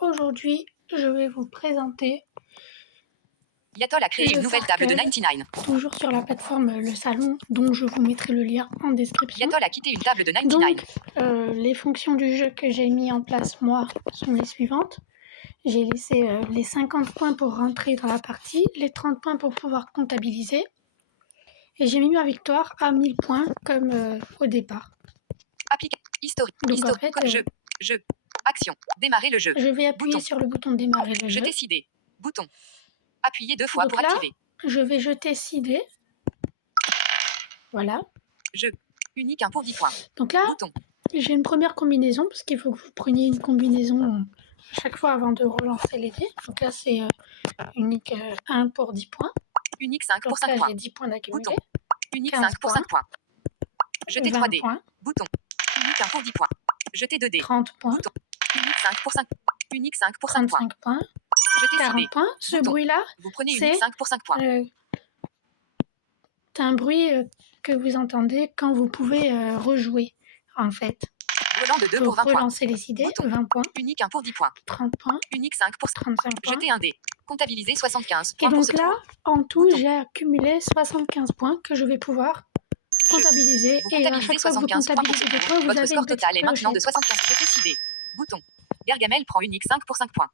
Aujourd'hui, je vais vous présenter Yatol a créé une nouvelle table de 99. toujours sur la plateforme Le Salon, dont je vous mettrai le lien en description. Yatol a quitté une table de 99. Donc, les fonctions du jeu que j'ai mis en place, moi, sont les suivantes. J'ai laissé les 50 points pour rentrer dans la partie, les 30 points pour pouvoir comptabiliser. Et j'ai mis ma victoire à 1000 points, comme au départ. Historique. Donc, en fait, Jeu. Action. Démarrer le jeu. Je vais appuyer sur le bouton démarrer le jeu. Jeter sidé. Bouton. Appuyez 2 fois Donc pour là, activer. Je vais jeter 6 dés. Voilà. Jeu. Unique 1 pour 10 points. Donc là, j'ai une première combinaison, parce qu'il faut que vous preniez une combinaison à chaque fois avant de relancer les dés. Donc là, c'est unique 1 pour 10 points. Unique 5 pour Donc 5 là, points. j'ai 10 points d'accumulé. Bouton. Unique 15 5 pour 5 points. Jeter 3 dés. points. Bouton. Unique 1 pour 10 points. Jeter 2 dés. 30 points. Bouton. Unique 5 pour 5. Unique 5 pour 5 points. 35 points. Jeter 40 sidé. points. Ce bruit-là, vous prenez c'est unique 5 pour 5 points. C'est un bruit que vous entendez quand vous pouvez rejouer, en fait. Volant de 2 pour 20 points. Relancer les idées, 20 points. Unique 1 pour 10 points. 30 points. Unique 5 pour 35 points. Jeter un dé. Comptabiliser 75 points. Et donc là, en tout, Bouton. j'ai accumulé 75 points que je vais pouvoir comptabiliser. Et à chaque fois que vous comptabilisez des points, vous Votre avez score une petite total est maintenant de clochette. 75. Jeter sidé. Bouton. Gargamel prend unique 5 pour 5 points.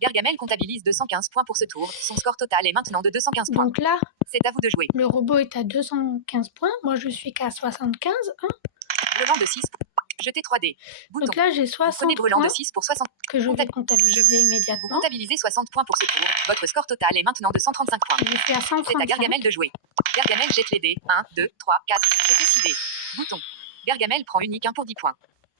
Gargamel comptabilise 215 points pour ce tour. Son score total est maintenant de 215 points. Donc là, c'est à vous de jouer. Le robot est à 215 points. Moi, je suis qu'à 75. Hein. Brelan de 6. Jeter 3D. Bouton. Donc là, j'ai 60 brelan points de 6 pour 60. que je vais comptabiliser immédiatement. Vous comptabilisez 60 points pour ce tour. Votre score total est maintenant de 135 points. Je suis à 135. C'est à Gargamel de jouer. Gargamel jette les dés. 1, 2, 3, 4. Jeter 6 dés. Bouton. Gargamel prend unique 1 pour 10 points.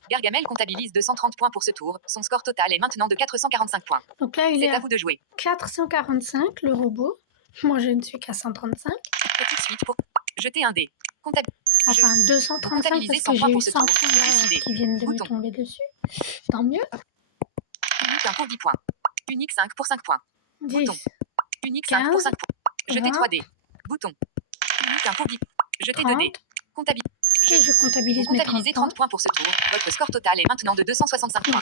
Gargamel comptabilise 230 points pour ce tour. Son score total est maintenant de 445 points. Donc là, il est à vous de jouer. 445, le robot. Moi, je ne suis qu'à 135. Petite suite pour jeter un dé. Enfin, 235 parce que j'ai eu 100 points là, qui viennent de me tomber dessus. Tant mieux. Unique 1 pour 10 points. Unique 5 pour 5 points. 10. Bouton. Unique 15, 5 pour 5 points. Jeter 20, 3 dés. Bouton. Unique 1 pour 10. Jeter 2 dés. Et je comptabilise mes 30 points pour ce tour. Votre score total est maintenant de 265 points.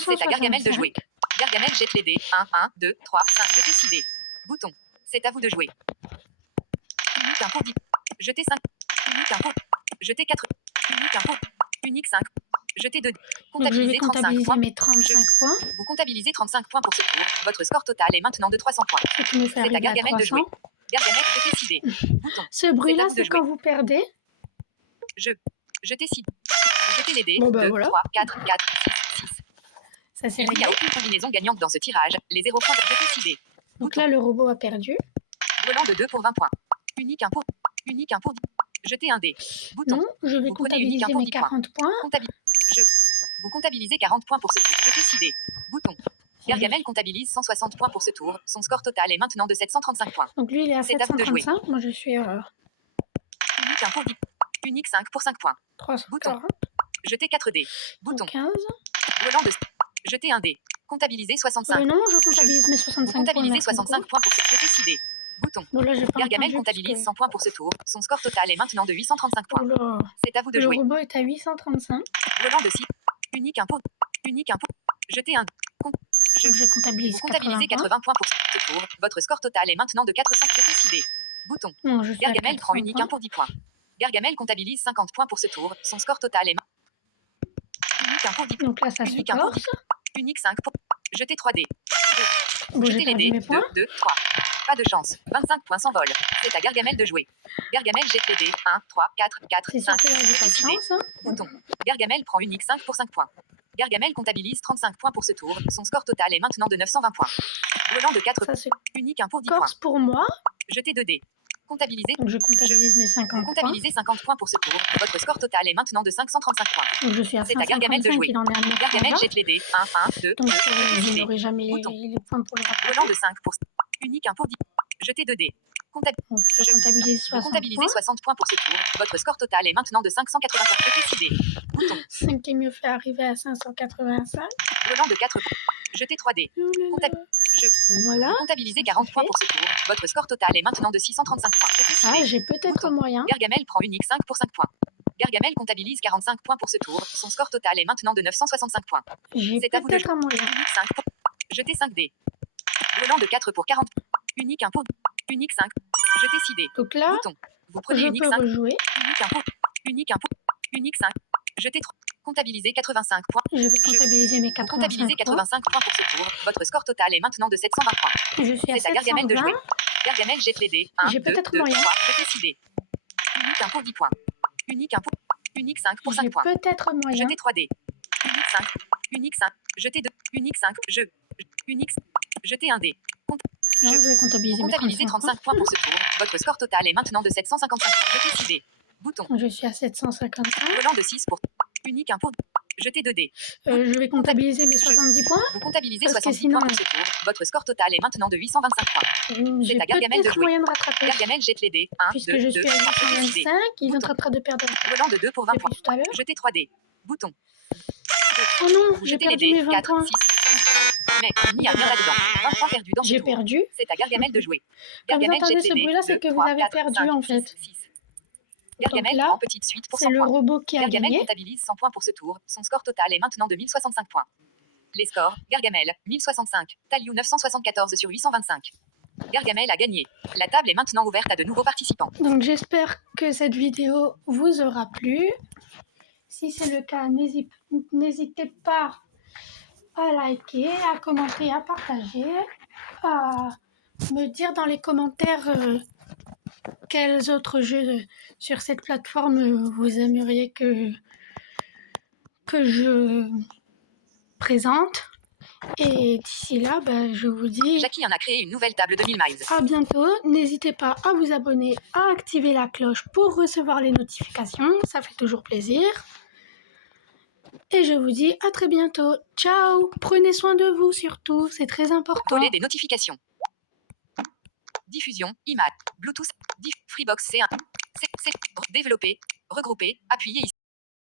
C'est à Gargamel de jouer. Gargamel jette les dés. 1, 1, 2, 3, 5. Jeter 6 dés. Bouton. C'est à vous de jouer. Unique 1 pour 10. Jeter 5. Unique 1 pour. Jeter 4. Unique 1 pour. Unique 5. Jeter 2 dés. Comptabiliser 35 points. Mes 35 points. Vous comptabilisez 35 points pour ce tour. Votre score total est maintenant de 300 points. C'est à Gargamel de jouer. Gargamel jeter 6 dés. Bouton. Ce bruit-là, c'est quand vous perdez. Jeter 6. Vous jetez les dés. Bon, 2, voilà. 3, 4, 4, 6, 6. Ça, c'est Il n'y a aucune combinaison gagnante dans ce tirage. Les 0 points de jeter 6 dés. Donc là, le robot a perdu. Volant de 2 pour 20 points. Unique 1 pour 10. Jeter un dé. Bouton. Non, je vais comptabiliser mes 40 points. Vous comptabilisez 40 points pour ce tour. Jeter 6 dés. Bouton. Gargamel comptabilise 160 points pour ce tour. Son score total est maintenant de 735 points. Donc lui, il est à 735. Moi, je suis Unique 1 pour 10. Unique 5 pour 5 points. 340. Jeter 4 dés. Bouton. 15. Volant de. Jeter un dé. Comptabiliser 65. Non, je comptabilise mes 65 points. Comptabiliser 65 points pour ce jeter 6 dés. Bouton. Bon, là, Gargamel comptabilise 100 points pour ce tour. Son score total est maintenant de 835 points. C'est à vous de jouer. Le robot est à 835. Volant de 6. Unique 1 pour. Jeter un. Je comptabilise. Vous comptabilisez 80 points pour ce tour. Votre score total est maintenant de 400. Jeter 6 dés. Bouton. Non, Gargamel prend unique 1 pour 10 points. Gargamel comptabilise 50 points pour ce tour. Son score total est unique 1 pour 10 points. Donc là, ça se corse. Unique 5 pour. Jeter 3 dés. Bon, jeter les dés. 2, 3. Pas de chance. 25 points s'envolent. C'est à Gargamel de jouer. Gargamel jette les dés. 1, 3, 4, 4, 5. Bouton. Gargamel prend unique 5 pour 5 points. Gargamel comptabilise 35 points pour ce tour. Son score total est maintenant de 920 points. Volant de 4. Unique 1 pour 10 points. Pour moi. Jeter 2 dés. Comptabiliser. Donc je comptabilise mes 50 points. Comptabilisez 50 points pour ce tour. Votre score total est maintenant de 535 points. Donc je suis à 535. C'est à Gargamel de jouer. Gargamel jette les dés. 1, 1, 2, 2. Donc je n'aurai jamais les points pour le rattraper. Volant de 5 pour. Unique 1 pour 10. Jeter 2 dés. Donc je comptabilise 60 points pour ce tour. Votre score total est maintenant de 584. Jeter 6 dés. Bouton. 5 qui me fait arriver à 585. Volant de 4 points. Jeter 3 dés. Voilà. Comptabilisez 40 points pour ce tour. Votre score total est maintenant de 635 points. Ah, j'ai peut-être moyen. Gargamel prend unique 5 pour 5 points. Gargamel comptabilise 45 points pour ce tour. Son score total est maintenant de 965 points. J'ai C'est à vous de jouer. Moyen. 5 Jeter 5 dés. Volant de 4 pour 40. Unique 1 pour. Unique 5. Jeter 6 dés. Donc là, Bouton. Vous prenez je unique peux 5. rejouer. Unique 1 pour. Unique 1 pour. Unique 5. Jeter 3. Comptabiliser 85 points. Je vais comptabiliser mes Vous 85 comptabilisez points. 85 points pour ce tour. Votre score total est maintenant de 720 points. Je suis à C'est à Gargamel de 720. jouer. Gargamel jette les dés. 1, J'ai 2, peut-être 2, moyen. 3. Jetez 6 dés. Unique 1 pour 10 points. Unique 1 pour. Unique 5 pour 5 J'ai points. peut-être moyen. Jetez 3 dés. Unique 5. Unique 5. Jetez 2. Unique 5. Jeu. Unique. Jetez 1 dé. Non, je vais comptabiliser mes Comptabilisez 35 35 points pour ce tour. Votre score total est maintenant de 755. Jetez 6 dés. Bouton. Je suis à 755. Volant de 6 pour. Unique 1 pour. Jetez 2 dés. Je vais comptabiliser mes 70 points. Vous comptabilisez Parce que 70 sinon, points pour ce tour. Votre score total est maintenant de 825 points. J'ai à Gargamel de peut-être jouer. moyen de rattraper. Gargamel jette les dés. 1, Puisque 2, je 2, suis à 3. Jetez 6 dés. 825, il est en Bouton. train de perdre Volant de 2 pour 20 points. depuis tout à l'heure. Jetez 3 dés. Bouton. Oh non, Vous j'ai jetez les perdu dés. mes 20 4, points. 6. Mais il n'y a rien là-dedans. 20 points perdus dans ce J'ai tour. perdu. C'est à Gargamel de jouer. Quand vous Gargamel entendez jette ce les dés. bruit-là, c'est 2, que vous 3, avez 4, perdu 5, en fait. 6. Gargamel Donc là, prend petite suite pour c'est 100 le points. robot qui a Gargamel gagné. comptabilise 100 points pour ce tour. Son score total est maintenant de 1065 points. Les scores. Gargamel, 1065. Taliou 974 sur 825. Gargamel a gagné. La table est maintenant ouverte à de nouveaux participants. Donc j'espère que cette vidéo vous aura plu. Si c'est le cas, n'hésitez pas à liker, à commenter, à partager, à me dire dans les commentaires quels autres jeux sur cette plateforme vous aimeriez que je présente. Et d'ici là, je vous dis Jackie en a créé une nouvelle table de 1000 miles. à bientôt. N'hésitez pas à vous abonner, à activer la cloche pour recevoir les notifications. Ça fait toujours plaisir. Et je vous dis à très bientôt. Ciao. Prenez soin de vous surtout, c'est très important. Voler des notifications. Diffusion, image, Bluetooth, Freebox C1. Développer, regrouper, appuyer ici.